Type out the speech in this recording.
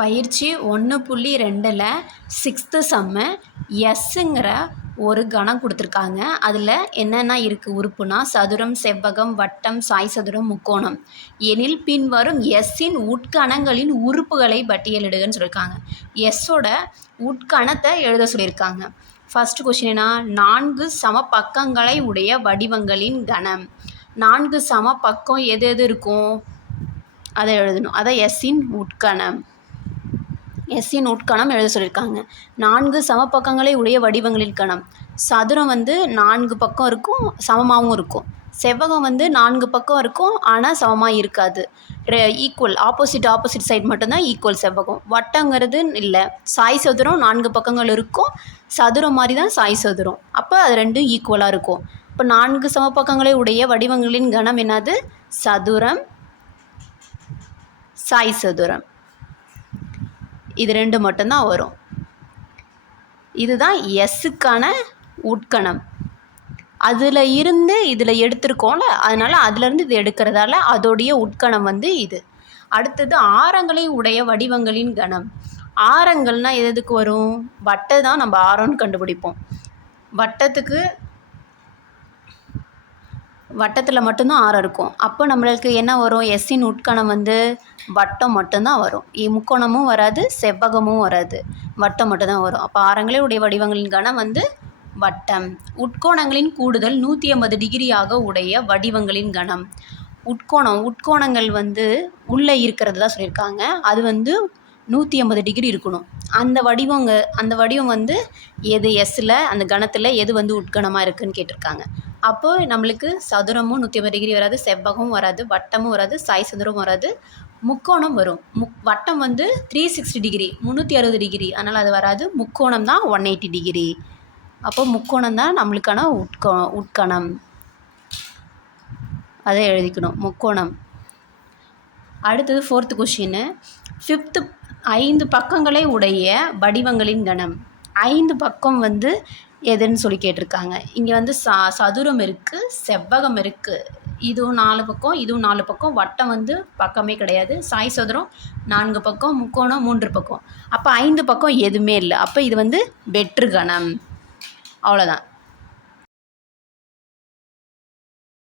பயிற்சி 1.2ல் 6th சம்மு எஸ்ஸுங்கிற ஒரு கணம் கொடுத்துருக்காங்க. அதில் என்னென்ன இருக்குது உறுப்புனா சதுரம், செவ்வகம், வட்டம், சாய் சதுரம், முக்கோணம் எனில் பின்வரும் எஸ்ஸின் உட்கணங்களின் உறுப்புகளை பட்டியலிடுகன்னு சொல்லியிருக்காங்க. எஸ்ஸோட உட்கணத்தை எழுத சொல்லியிருக்காங்க. ஃபஸ்ட்டு கொஷினா 4 சம பக்கங்களை உடைய வடிவங்களின் கணம். 4 சம பக்கம் எது எது இருக்கும் அதை எழுதணும். அதை எஸ்ஸின் உட்கணம். எஸ்ஸின் உட்கணம் எழுத சொல்லியிருக்காங்க. 4 சமபக்கங்களை உடைய வடிவங்களின் கணம். சதுரம் 4 பக்கம் இருக்கும், சமமாகவும் இருக்கும். செவ்வகம் 4 பக்கம் இருக்கும், ஆனால் சமமாக இருக்காது. ஈக்குவல் ஆப்போசிட் சைடு மட்டும்தான் ஈக்குவல் செவ்வகம். வட்டங்கிறது இல்லை. சாய் சதுரம் 4 பக்கங்கள் இருக்கும், சதுரம் மாதிரி தான் சாய் சதுரம். அப்போ அது ரெண்டும் ஈக்குவலாக இருக்கும். இப்போ 4 சமபக்கங்களை உடைய வடிவங்களின் கணம் என்னது? சதுரம், சாய் சதுரம். இது ரெண்டு மட்டும்தான் வரும். இதுதான் எஸ்ஸுக்கான உட்கணம். அதில் இருந்து இதில் எடுத்திருக்கோம்ல, அதனால் அதிலேருந்து இது எடுக்கிறதால அதோடைய உட்கணம் இது. அடுத்தது ஆரங்களை உடைய வடிவங்களின் கணம். ஆரங்கள்னால் எதுக்கு வரும்? வட்டை தான் நம்ம ஆரம்னு கண்டுபிடிப்போம். வட்டத்தில் மட்டும்தான் ஆரம் இருக்கும். அப்போ நம்மளுக்கு என்ன வரும்? எஸ்ஸின் உட்கணம் வட்டம் மட்டும்தான் வரும். முக்கோணமும் வராது, செவ்வகமும் வராது, வட்டம் மட்டும்தான் வரும். அப்போ ஆரங்களே உடைய வடிவங்களின் கணம் வட்டம். உட்கோணங்களின் கூடுதல் 180 டிகிரியாக உடைய வடிவங்களின் கணம். உட்கோணங்கள் உள்ளே இருக்கிறது தான் சொல்லியிருக்காங்க. அது 180 டிகிரி இருக்கணும். அந்த வடிவம் எது எஸ்ஸில் அந்த கணத்தில் எது உட்கணமாக இருக்குதுன்னு கேட்டிருக்காங்க. அப்போது நம்மளுக்கு சதுரமும் 180 டிகிரி வராது, செவ்வகமும் வராது, வட்டமும் வராது, சாய் சதுரம் வராது, முக்கோணம் வரும். வட்டம் 360 டிகிரி 360 டிகிரி, அதனால் அது வராது. முக்கோணம் தான் 180 டிகிரி. அப்போ முக்கோணம் தான் நம்மளுக்கான உட்கணம். அதை எழுதிக்கணும், முக்கோணம். அடுத்தது 4th கொஷின். 5th 5 பக்கங்களை உடைய வடிவங்களின் கணம். 5 பக்கம் எதுன்னு சொல்லி கேட்டிருக்காங்க. இங்கே சதுரம் இருக்குது, செவ்வகம் இருக்குது, இதுவும் 4 பக்கம், இதுவும் 4 பக்கம். வட்டம் பக்கமே கிடையாது. சாய் சதுரம் 4 பக்கம், முக்கோணம் 3 பக்கம். அப்போ 5 பக்கம் எதுவுமே இல்லை. அப்போ இது வெற்று கணம். அவ்வளோதான்.